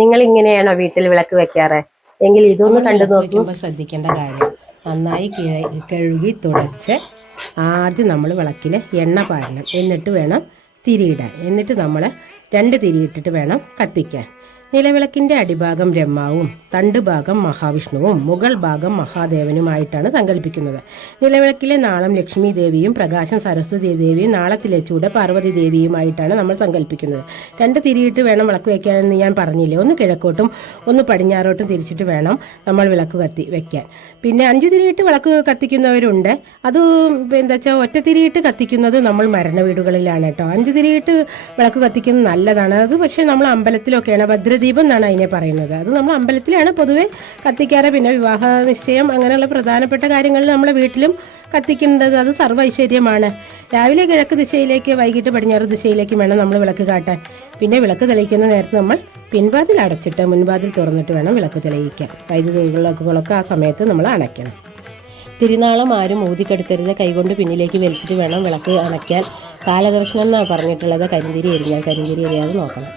നിങ്ങൾ ഇങ്ങനെയാണോ വീട്ടിൽ വിളക്ക് വെക്കാറ്? എങ്കിൽ ഇതൊന്ന് കണ്ടു നോക്കൂ. ശ്രദ്ധിക്കേണ്ട കാര്യം, നന്നായി കഴുകി തുടച്ച് ആദ്യം നമ്മൾ വിളക്കിൽ എണ്ണ പാരണം. എന്നിട്ട് വേണം തിരിയിടാൻ. എന്നിട്ട് നമ്മൾ 2 തിരിയിട്ടിട്ട് വേണം കത്തിക്കാൻ. നിലവിളക്കിൻ്റെ അടിഭാഗം ബ്രഹ്മാവും തണ്ടുഭാഗം മഹാവിഷ്ണുവും മുകൾ ഭാഗം മഹാദേവനുമായിട്ടാണ് സങ്കല്പിക്കുന്നത്. നിലവിളക്കിലെ നാളം ലക്ഷ്മി ദേവിയും പ്രകാശം സരസ്വതി ദേവിയും നാളത്തിലെ ചൂട് പാർവതി ദേവിയുമായിട്ടാണ് നമ്മൾ സങ്കല്പിക്കുന്നത്. 2 തിരിയിട്ട് വേണം വിളക്ക് വയ്ക്കാനെന്ന് ഞാൻ പറഞ്ഞില്ലേ. ഒന്ന് കിഴക്കോട്ടും ഒന്ന് പടിഞ്ഞാറോട്ടും തിരിച്ചിട്ട് വേണം നമ്മൾ വിളക്ക് വെക്കാൻ. പിന്നെ 5 തിരിയിട്ട് വിളക്ക് കത്തിക്കുന്നവരുണ്ട്. അത് എന്താ വെച്ചാൽ ഒറ്റ തിരിയിട്ട് കത്തിക്കുന്നത് നമ്മൾ മരണ വീടുകളിലാണ് കേട്ടോ. 5 തിരിയിട്ട് വിളക്ക് കത്തിക്കുന്നത് നല്ലതാണ്. അത് പക്ഷേ നമ്മൾ അമ്പലത്തിലൊക്കെയാണ് ഭദ്രദീപം എന്നാണ് അതിനെ പറയുന്നത്. അത് നമ്മൾ അമ്പലത്തിലാണ് പൊതുവെ കത്തിക്കാറ്. പിന്നെ വിവാഹ നിശ്ചയം അങ്ങനെയുള്ള പ്രധാനപ്പെട്ട കാര്യങ്ങളിൽ നമ്മളെ വീട്ടിലും കത്തിക്കുന്നത് അത് സർവ്വ ഐശ്വര്യമാണ്. രാവിലെ കിഴക്ക് ദിശയിലേക്ക് വൈകിട്ട് പടിഞ്ഞാറ് ദിശയിലേക്ക് വേണം നമ്മൾ വിളക്ക് കാട്ടാൻ. പിന്നെ വിളക്ക് തെളിയിക്കുന്ന നേരത്ത് നമ്മൾ പിൻവാതിൽ അടച്ചിട്ട് മുൻവാതിൽ തുറന്നിട്ട് വേണം വിളക്ക് തെളിയിക്കാൻ. വൈദ്യുതി വിളക്കുകളൊക്കെ ആ സമയത്ത് നമ്മൾ അണയ്ക്കണം. തിരുനാളം ആരും ഊതിക്കെടുത്തരുത്. കൈകൊണ്ട് പിന്നിലേക്ക് വലിച്ചിട്ട് വേണം വിളക്ക് അണയ്ക്കാൻ. കാലദർശനം എന്നാണ് പറഞ്ഞിട്ടുള്ളത്. കരിന്തിരി എരിയാതെ നോക്കണം.